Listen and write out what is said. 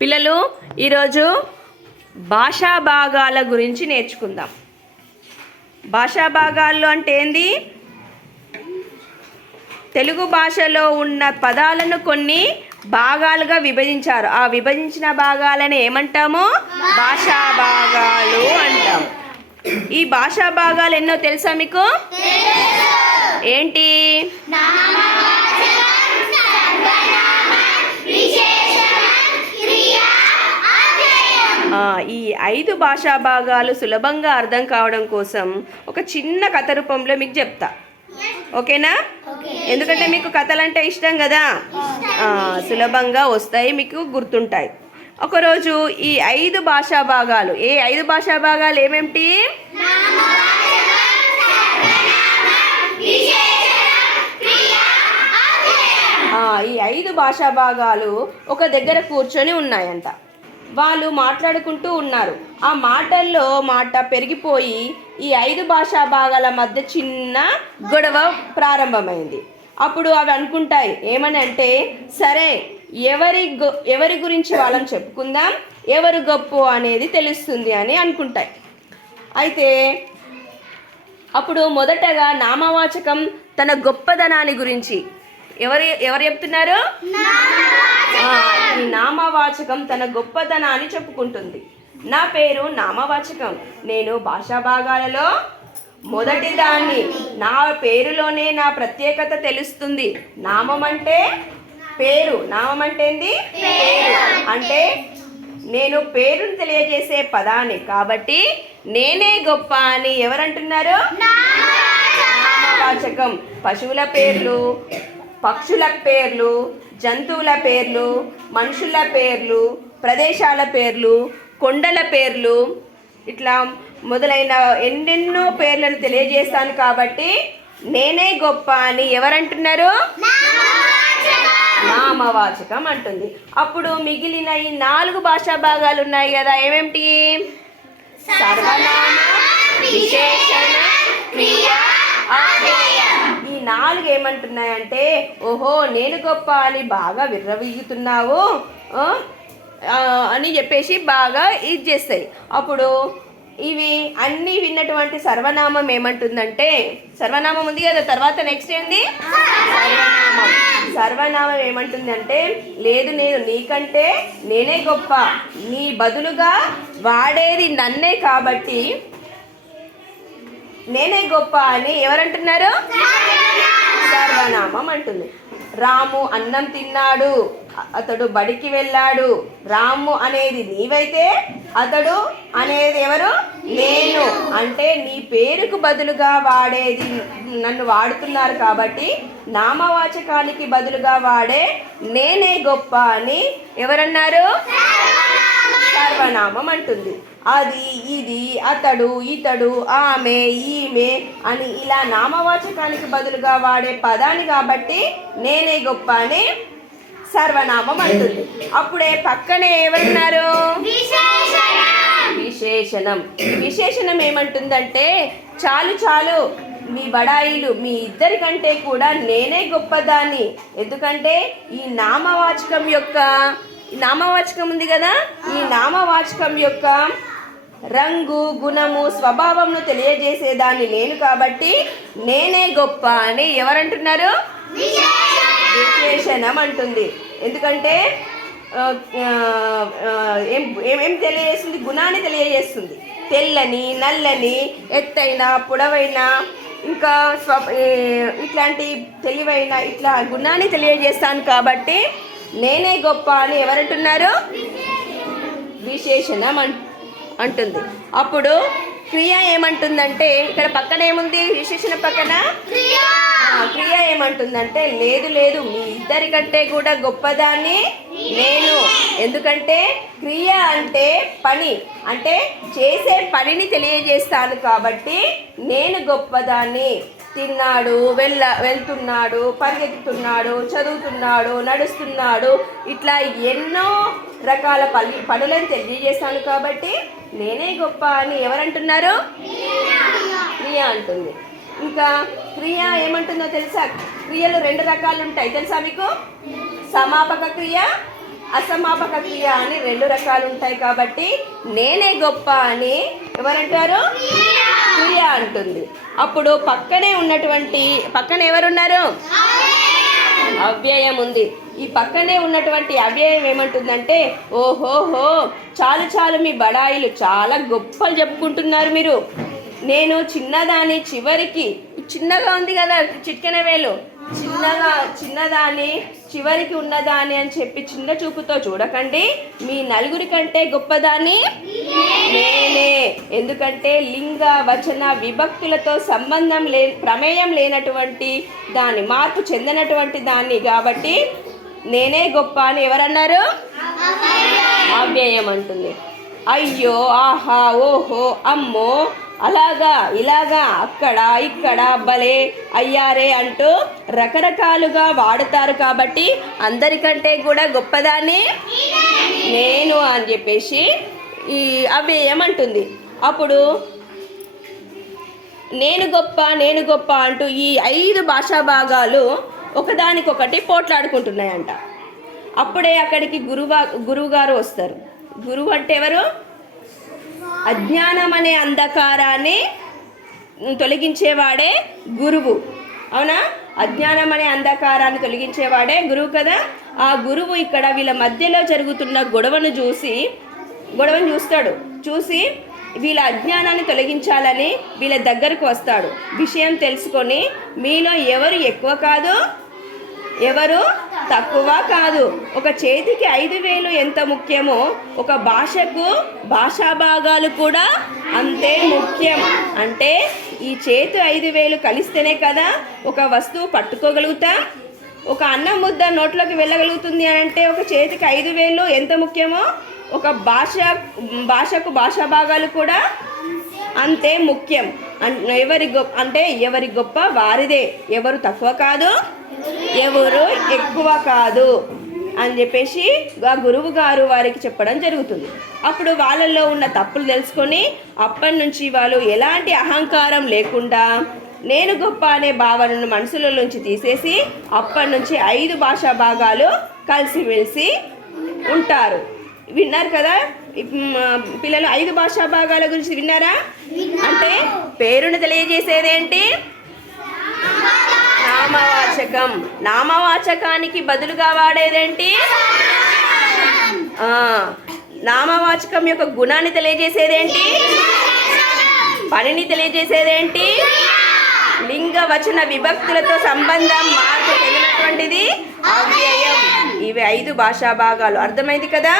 పిల్లలు ఈరోజు భాషా భాగాల గురించి నేర్చుకుందాం. భాషా భాగాలు అంటే ఏంది? తెలుగు భాషలో ఉన్న పదాలను కొన్ని భాగాలుగా విభజించారు. ఆ విభజించిన భాగాలను ఏమంటాము? భాషా భాగాలు అంటాం. ఈ భాషా భాగాలు ఎన్నో తెలుసా మీకు? ఏంటి? ఈ 5 భాషా భాగాలు సులభంగా అర్థం కావడం కోసం ఒక చిన్న కథ రూపంలో మీకు చెప్తా. ఓకేనా? ఎందుకంటే మీకు కథలంటే ఇష్టం కదా, సులభంగా వస్తాయి, మీకు గుర్తుంటాయి. ఒకరోజు ఈ 5 భాషా భాగాలు, 5 భాషా భాగాలు ఏమేమిటి? ఈ 5 భాషా భాగాలు ఒక దగ్గర కూర్చొని ఉన్నాయంట. వాళ్ళు మాట్లాడుకుంటూ ఉన్నారు. ఆ మాటల్లో మాట పెరిగిపోయి ఈ 5 భాషా భాగాల మధ్య చిన్న గొడవ ప్రారంభమైంది. అప్పుడు అవి అనుకుంటాయి ఏమని అంటే, సరే ఎవరి గురించి వాళ్ళని చెప్పుకుందాం, ఎవరు గొప్ప అనేది తెలుస్తుంది అని అనుకుంటాయి. అయితే అప్పుడు మొదటగా నామవాచకం తన గొప్పదనాన్ని గురించి ఎవరు చెప్తున్నారు? ఈ నామవాచకం తన గొప్పదనాన్ని చెప్పుకుంటుంది. నా పేరు నామవాచకం, నేను భాషా భాగాలలో మొదటి దాన్ని, నా పేరులోనే నా ప్రత్యేకత తెలుస్తుంది. నామం అంటే పేరు, నామం అంటే ఏంది? పేరు అంటే నేను పేరును తెలియజేసే పదాన్ని, కాబట్టి నేనే గొప్ప అని ఎవరంటున్నారు? నామవాచకం. పశువుల పేర్లు, పక్షుల పేర్లు, జంతువుల పేర్లు, మనుషుల పేర్లు, ప్రదేశాల పేర్లు, కొండల పేర్లు, ఇట్లా మొదలైన ఎన్నెన్నో పేర్లను తెలియజేస్తాను, కాబట్టి నేనే గొప్ప అని ఎవరంటున్నారు? నామవాచకం అంటుంది. అప్పుడు మిగిలిన ఈ 4 భాషా భాగాలు ఉన్నాయి కదా, ఏమేమిటి? సర్వనామ, విశేషణ, క్రియ, అవ్యయ. ఈ 4 ఏమంటున్నాయంటే, ఓహో నేను గొప్ప అని బాగా విర్రవీగుతున్నావు అని చెప్పేసి బాగా ఇది చేస్తాయి. అప్పుడు ఇవి అన్నీ విన్నటువంటి సర్వనామం ఏమంటుందంటే, సర్వనామం ఉంది కదా, తర్వాత నెక్స్ట్ ఏంది? సర్వనామం. సర్వనామం ఏమంటుందంటే, లేదు నేను నీకంటే నేనే గొప్ప, నీ బదులుగా వాడేది నన్నే, కాబట్టి నేనే గొప్ప అని ఎవరంటున్నారు? సర్వనామం అంటుంది. రాము అన్నం తిన్నాడు, అతడు బడికి వెళ్ళాడు. రాము అనేది నీవైతే అతడు అనేది ఎవరు? నేను. అంటే నీ పేరుకు బదులుగా వాడేది నన్ను వాడుతున్నారు, కాబట్టి నామవాచకానికి బదులుగా వాడే నేనే గొప్ప అని ఎవరన్నారు? సర్వనామం అంటుంది. అది, ఇది, అతడు, ఇతడు, ఆమె, ఈమె అని ఇలా నామవాచకానికి బదులుగా వాడే పదాన్ని, కాబట్టి నేనే గొప్ప అని సర్వనామం అంటుంది. అప్పుడే పక్కనే ఎవరున్నారు? విశేషణం. విశేషణం ఏమంటుందంటే, చాలు మీ బడాయిలు, మీ ఇద్దరి కంటే కూడా నేనే గొప్పదాన్ని. ఎందుకంటే ఈ నామవాచకం ఉంది కదా, ఈ నామవాచకం యొక్క రంగు, గుణము, స్వభావంను తెలియజేసేదాన్ని నేను, కాబట్టి నేనే గొప్ప అని ఎవరంటున్నారు? విశేషణం అంటుంది. ఎందుకంటే ఏం తెలియజేస్తుంది? గుణాన్ని తెలియజేస్తుంది. తెల్లని, నల్లని, ఎత్తైన, పొడవైన, ఇంకా ఇట్లాంటి తెలివైన, ఇట్లా గుణాన్ని తెలియజేస్తాను, కాబట్టి నేనే గొప్ప అని ఎవరంటున్నారు? విశేషణం అంటుంది. అప్పుడు క్రియ ఏమంటుందంటే, ఇక్కడ పక్కన ఏముంది? విశేషణ పక్కన క్రియ ఏమంటుందంటే, లేదు మీ ఇద్దరి కంటే కూడా గొప్పదాన్ని నేను. ఎందుకంటే క్రియ అంటే పని, అంటే చేసే పనిని తెలియజేస్తాను, కాబట్టి నేను గొప్పదాన్ని. తిన్నాడు, వెళ్తున్నాడు, పరిగెత్తుతున్నాడు, చదువుతున్నాడు, నడుస్తున్నాడు, ఇట్లా ఎన్నో రకాల పనులను తెలియజేస్తాను, కాబట్టి నేనే గొప్ప అని ఎవరంటున్నారు? క్రియ అంటుంది. ఇంకా క్రియ ఏమంటుందో తెలుసా? క్రియలు 2 రకాలు ఉంటాయి, తెలుసా మీకు? సమాపక క్రియ, అసమాపక క్రియ అని 2 రకాలు ఉంటాయి కాబట్టి నేనే గొప్ప అని ఎవరంటారు? క్రియ అంటుంది. అప్పుడు పక్కన ఎవరున్నారు? అవ్యయం ఉంది. ఈ పక్కనే ఉన్నటువంటి అవ్యయం ఏమంటుందంటే, ఓహోహో చాలు చాలు మీ బడాయిలు, చాలా గొప్పలు చెప్పుకుంటున్నారు మీరు. నేను చిన్నదాని చివరికి, చిన్నగా ఉంది కదా చిటికెన వేలు, చిన్నదాని చివరికి ఉన్నదాని అని చెప్పి చిన్న చూపుతో చూడకండి. మీ నలుగురి కంటే గొప్పదాన్ని నేనే. ఎందుకంటే లింగ వచన విభక్తులతో ప్రమేయం లేనటువంటి దాన్ని, మార్పు చెందినటువంటి దాన్ని కాబట్టి నేనే గొప్ప అని ఎవరన్నారు? అవ్యయం అంటుంది. అయ్యో, ఆహా, ఓహో, అమ్మో, అలాగా, ఇలాగా, అక్కడ, ఇక్కడ, భలే, అయ్యారే అంటూ రకరకాలుగా వాడతారు కాబట్టి అందరికంటే కూడా గొప్పదాన్ని నేను అని చెప్పేసి ఈ అవ్యయం అంటుంది. అప్పుడు నేను గొప్ప అంటూ ఈ 5 భాషా భాగాలు ఒకదానికొకటి పోట్లాడుకుంటున్నాయంట. అప్పుడే అక్కడికి గురువుగారు వస్తారు. గురువు అంటే ఎవరు? అజ్ఞానం అనే అంధకారాన్ని తొలగించేవాడే గురువు. అవునా? అజ్ఞానం అనే అంధకారాన్ని తొలగించేవాడే గురువు కదా. ఆ గురువు ఇక్కడ వీళ్ళ మధ్యలో జరుగుతున్న గొడవను చూస్తాడు. చూసి వీళ్ళ అజ్ఞానాన్ని తొలగించాలని వీళ్ళ దగ్గరకు వస్తాడు. విషయం తెలుసుకొని మీలో ఎవరు ఎక్కువ కాదు, ఎవరు తక్కువ కాదు. ఒక చేతికి 5 వేలు ఎంత ముఖ్యమో ఒక భాషకు భాషా భాగాలు కూడా అంతే ముఖ్యం. అంటే ఈ చేతి 5 వేలు కలిస్తేనే కదా ఒక వస్తువు పట్టుకోగలుగుతాం. ఒక అన్నం ముద్ద నోట్లోకి వెళ్ళగలుగుతుంది అంటే ఒక చేతికి 5 వేలు ఎంత ముఖ్యమో ఒక భాషకు భాషా భాగాలు కూడా అంతే ముఖ్యం. ఎవరి గొప్ప వారిదే, ఎవరు తక్కువ కాదు, ఎవరు ఎక్కువ కాదు అని చెప్పేసి ఆ గురువు గారు వారికి చెప్పడం జరుగుతుంది. అప్పుడు వాళ్ళల్లో ఉన్న తప్పులు తెలుసుకొని అప్పటి నుంచి వాళ్ళు ఎలాంటి అహంకారం లేకుండా నేను గొప్ప అనే భావనను మనసులో నుంచి తీసేసి అప్పటి నుంచి 5 భాషా భాగాలు కలిసిమెలిసి ఉంటారు. విన్నారు కదా పిల్లలు? 5 భాషా భాగాల గురించి విన్నారా? అంటే పేరును తెలియజేసేదేంటి? నామవాచకం. నామవాచకానికి బదులుగా వాడేదేంటి? నామవాచకం యొక్క గుణాన్ని తెలియజేసేదేంటి? పనిని తెలియజేసేదేంటి? లింగ వచన విభక్తులతో సంబంధం మార్పు చెందినటువంటిది అవ్యయం. ఇవి 5 భాషా భాగాలు. అర్థమైంది కదా?